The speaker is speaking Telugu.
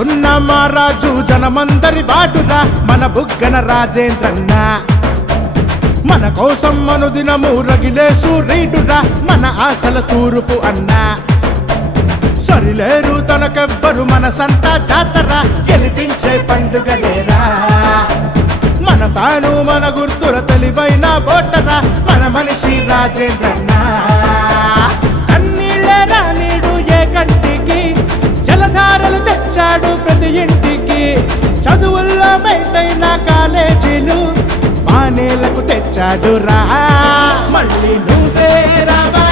మనసున్న మా రాజు జనమందరి బాటురా మన బుగ్గన రాజేంద్రన్న మన కోసం అనుదినము రగిలే సూర్యుడురా మన ఆశల తూర్పు అన్న సరిలేరు తనకెవ్వరు మనసంతా జాతర గెలిపించే పండుగలేరా మన ఫ్యాను మన గుర్తుల తెలివైన బోటరా మన మనిషి రాజేంద్రన్న కన్నీళ్ళేరా నీడు ఏ కంటికి జలధారలు తెచ్చాడు ప్రతి ఇంటికి చదువుల్లో మెంటైన కాలేజీలు మానేలకు తెచ్చాడు రా మళ్ళీ నువ్వే రావా